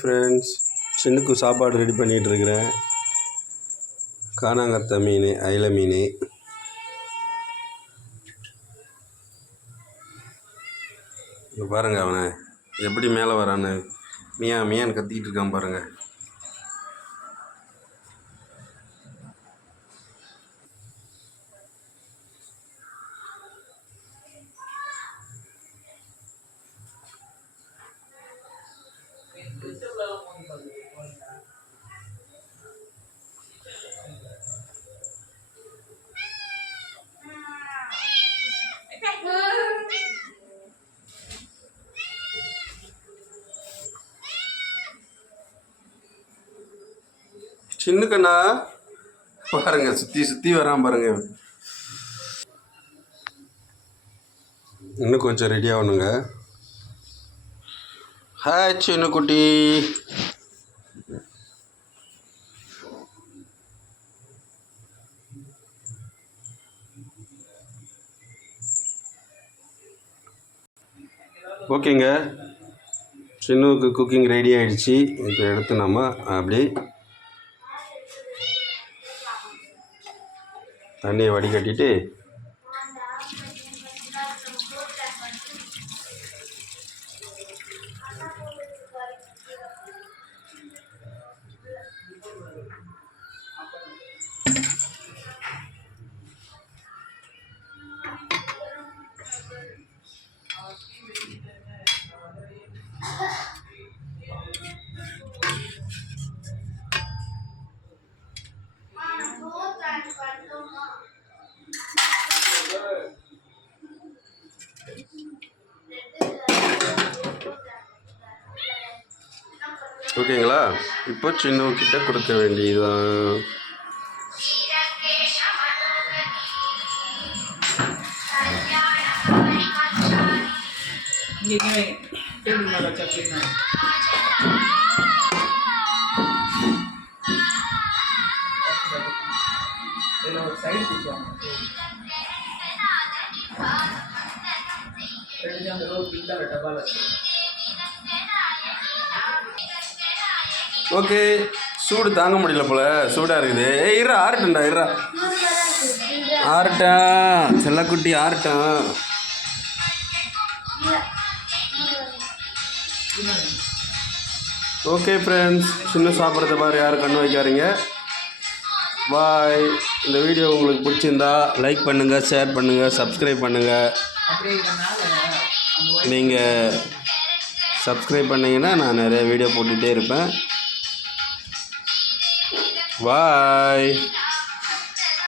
Friends, சின்னுக்கு சாப்பாடு ready பண்ணிகிட்ருக்கிறேன். காணாங்கத்தை மீன், அயிலை மீன். இங்கே பாருங்கள், அவனை எப்படி மேலே வரான்னு மியான்னு கத்திக்கிட்டு இருக்கான் பாருங்கள். சின்ன கண்ணா பாருங்க, சுற்றி வரான் பாருங்க. இன்னும் கொஞ்சம் ரெடி ஆகணுங்க. ஹாய் சின்ன குட்டி. ஓகேங்க, சின்னுக்கு குக்கிங் ரெடி ஆகிடுச்சு. இப்போ எடுத்து நம்ம அப்படியே தண்ணியை வடிகட்டிட்டு ஓகேங்களா. இப்போ சின்னக்கிட்ட கொடுக்க வேண்டியதுதான். ஓகே, சூடு தாங்க முடியல போல, சூடாக இருக்குது. இருறா, ஆறட்டும்டா, இருறா, ஆறட்டா செல்லக்குட்டி, ஆறட்டும். ஓகே ஃப்ரெண்ட்ஸ், சின்ன சாப்பிட்றத பாரு, யாரும் கண்ணு வைக்காதீங்க. பாய். இந்த வீடியோ உங்களுக்கு பிடிச்சிருந்தா லைக் பண்ணுங்கள், ஷேர் பண்ணுங்கள், சப்ஸ்கிரைப் பண்ணுங்கள். நீங்கள் சப்ஸ்கிரைப் பண்ணிங்கன்னா நான் நிறைய வீடியோ போட்டுகிட்டே இருப்பேன். Bye.